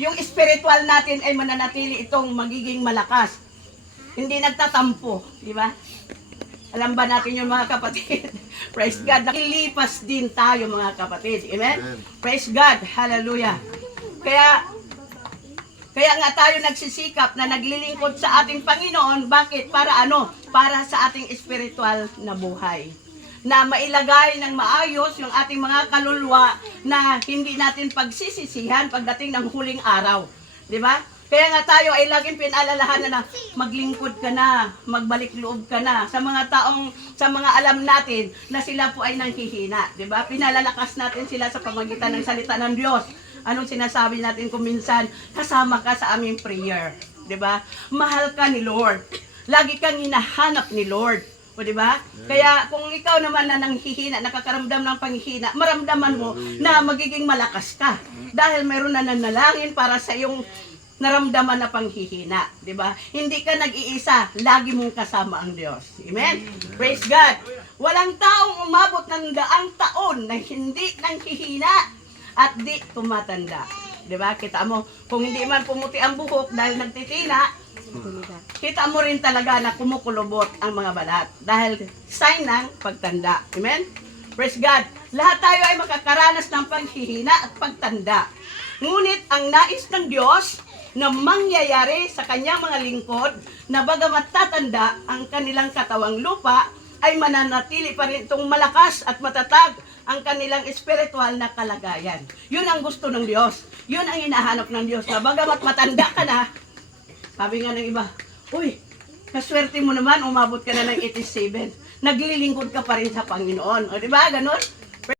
yung spiritual natin ay mananatili itong magiging malakas. Hindi nagtatampo, di ba? Alam ba natin yung mga kapatid? Praise God. Nakilipas din tayo mga kapatid. Amen? Praise God. Hallelujah. Kaya nga tayo nagsisikap na naglilingkod sa ating Panginoon. Bakit? Para ano? Para sa ating spiritual na buhay. Na mailagay ng maayos yung ating mga kaluluwa na hindi natin pagsisisihan pagdating ng huling araw. Di ba? Kaya nga tayo ay laging pinaalalahanan na maglingkod ka na, magbalik loob ka na sa mga alam natin na sila po ay nanghihina. Di ba? Pinalalakas natin sila sa pamagitan ng salita ng Diyos. Anong sinasabi natin kung minsan, kasama ka sa aming prayer. Di ba? Mahal ka ni Lord. Lagi kang hinahanap ni Lord. O di ba? Kaya kung ikaw naman na nanghihina, nakakaramdam ng panghihina, maramdaman mo na magiging malakas ka. Dahil mayroon na nanalangin para sa iyong naramdaman na panghihina, di ba? Hindi ka nag-iisa, lagi mong kasama ang Diyos. Amen? Praise God. Walang taong umabot ng 100 taon na hindi nanghihina at di tumatanda. Di ba? Kita mo, kung hindi man pumuti ang buhok dahil nagtitina, kita mo rin talaga na kumukulubot ang mga balat dahil sign ng pagtanda. Amen? Praise God. Lahat tayo ay makakaranas ng panghihina at pagtanda. Ngunit ang nais ng Diyos na mangyayari sa kanyang mga lingkod na bagamat tatanda ang kanilang katawang lupa ay mananatili pa rin itong malakas at matatag ang kanilang espiritual na kalagayan. Yun ang gusto ng Diyos. Yun ang hinahanap ng Diyos na bagamat matanda ka na, sabi nga ng iba, uy, kaswerte mo naman, umabot ka na ng 87. Naglilingkod ka pa rin sa Panginoon. O diba, ganun?